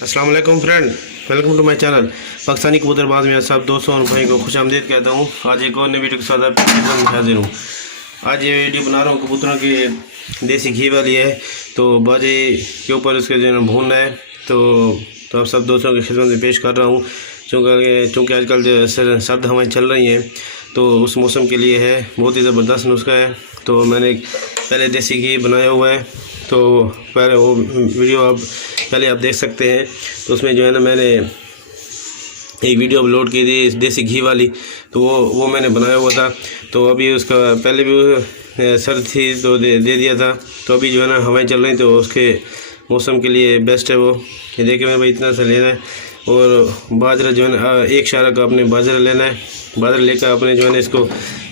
अस्सलाम वालेकुम friend, welcome to my channel Pakistani Kabutarbaz में सब दोस्तों और भाई को खुश आमदीद कहता हूँ। आज एक और नई वीडियो के साथ आपके खिदमत में हाजिर हूँ। आज ये वीडियो बना रहा हूँ कबूतरों की देसी घी वाली है। तो बाजी के ऊपर उसके जो है भूनना है, तो आप सब दोस्तों की खिदमत में पेश कर रहा हूँ। चूँकि आजकल जो सर्द हवाएँ चल रही हैं, तो उस मौसम के लिए है बहुत ही ज़बरदस्त नुस्खा है। तो मैंने पहले देसी घी बनाया हुआ है, तो पहले वो वीडियो आप देख सकते हैं। तो उसमें जो है ना मैंने एक वीडियो अपलोड की थी देसी घी वाली, तो वो मैंने बनाया हुआ था। तो अभी उसका पहले भी सर्द थी तो दे दिया था। तो अभी जो है ना हवाएं चल रही, तो उसके मौसम के लिए बेस्ट है वो। ये देखिए मेरे भाई, इतना सा लेना है। और बाजरा जो है ना एक शारा का आपने बाजरा लेना है। बाजरा लेकर आपने जो है ना इसको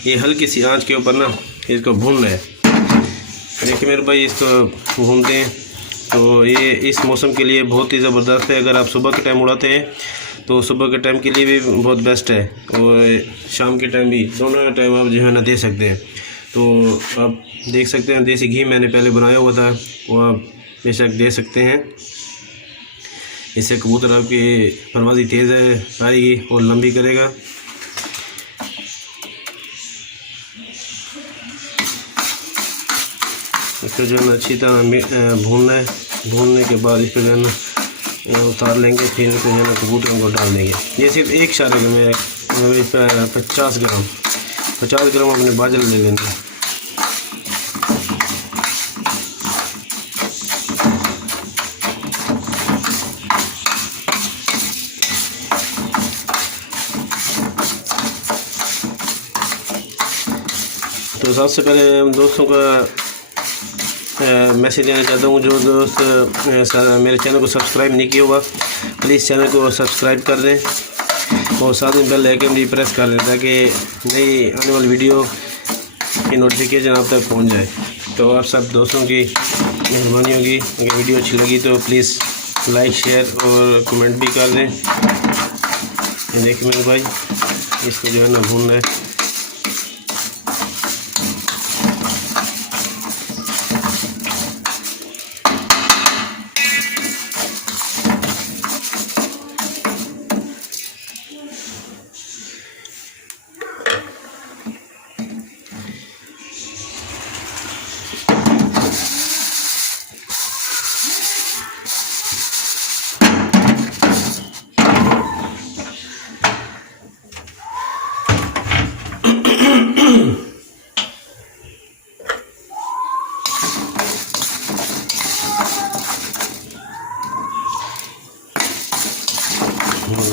ये हल्की सी आंच के ऊपर ना इसको भूनना है। देखिए मेरे भाई, इसको भूनते हैं। तो ये इस मौसम के लिए बहुत ही ज़बरदस्त है। अगर आप सुबह के टाइम उड़ाते हैं तो सुबह के टाइम के लिए भी बहुत बेस्ट है, और शाम के टाइम भी, दोनों टाइम आप जो है ना दे सकते हैं। तो आप देख सकते हैं देसी घी मैंने पहले बनाया हुआ था, वो आप बेशक दे सकते हैं। इससे कबूतर आपकी परवाज़ी तेज़ आएगी और लंबी करेगा। इसको जो है ना अच्छी तरह भूनना है। भूनने के बाद इसको जो है ना उतार लेंगे, फिर इसको जो है ना कबूतरों को डाल देंगे। ये सिर्फ एक शारे के में 50 ग्राम अपने बाजरा ले लेंगे। तो सबसे पहले हम दोस्तों का मैसेज देना चाहता हूँ। जो दोस्त मेरे चैनल को सब्सक्राइब नहीं किया हुआ, प्लीज़ चैनल को सब्सक्राइब कर दें और साथ में बेल आइकन भी प्रेस कर दें, ताकि नई आने वाली वीडियो की नोटिफिकेशन आप तक पहुँच जाए। तो आप सब दोस्तों की मेहरबानी होगी, अगर वीडियो अच्छी लगी तो प्लीज़ लाइक, शेयर और कमेंट भी कर दें। ये देखिए मेरे भाई, इसको जो है ना भूनना है।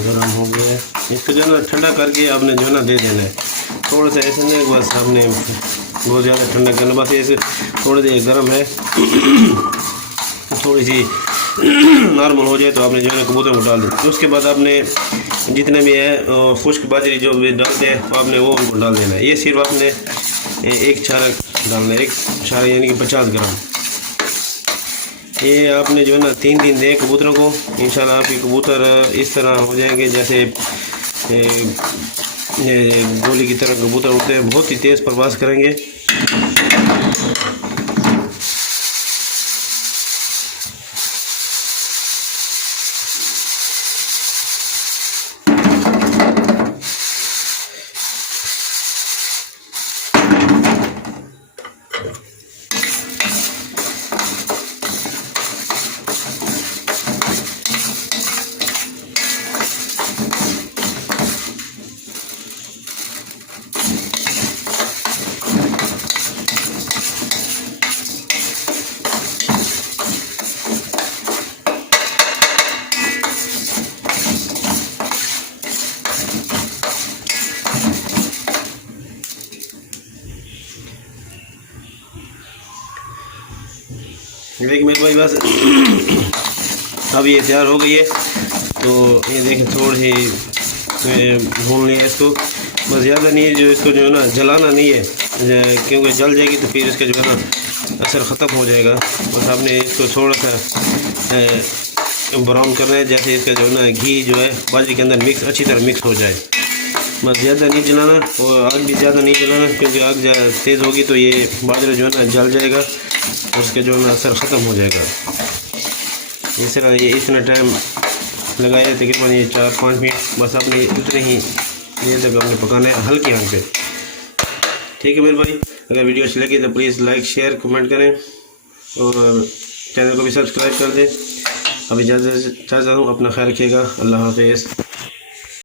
गर्म हो गया है। इसको जो है ना ठंडा करके आपने जो है ना दे देना है। थोड़ा सा ऐसे नहीं, बस आपने बहुत ज़्यादा ठंडा करना, बस ऐसे थोड़ी देर गर्म है थोड़ी सी नॉर्मल हो जाए तो आपने जो है ना कबूतर को डाल देना। उसके बाद आपने जितने भी है खुश्क बाजरी जो भी डालते हैं तो आपने वो उनको डाल देना है। ये सिर्फ आपने एक छारा डालना है, एक छारा यानी कि 50 ग्राम। ये आपने जो है ना 3 दिन दें कबूतरों को, इंशाल्लाह आपके कबूतर इस तरह हो जाएंगे जैसे गोली की तरह कबूतर उड़ते हैं, बहुत ही तेज़ परवाज़ करेंगे। देखिए मेरे भाई, बस अब ये तैयार हो गई है। तो ये देखिए थोड़ी भून लिया इसको, बस ज़्यादा नहीं है। जो इसको जो है ना जलाना नहीं है, क्योंकि जल जाएगी तो फिर इसका जो है ना असर ख़त्म हो जाएगा। बस आपने इसको थोड़ा सा ब्राउन करना है, जैसे इसका जो है ना घी जो है बाजरे के अंदर अच्छी तरह मिक्स हो जाए। बस ज़्यादा नहीं जलाना, और आग भी ज़्यादा नहीं जलाना, क्योंकि आग तेज़ होगी तो ये बाजरा जो है ना जल जाएगा और उसके जो है ना असर ख़त्म हो जाएगा। इस तरह ये इतना टाइम लगाया तकरीबन ये 4-5 मिनट, बस आपने इतने ही देर तक आपने पकाना है हल्की आंच पे। ठीक है मेरे भाई, अगर वीडियो अच्छी लगी तो प्लीज़ लाइक शेयर कमेंट करें और चैनल को भी सब्सक्राइब कर दें। अभी इजाज़त हूँ, अपना ख्याल रखिएगा। अल्लाह हाफ़िज़।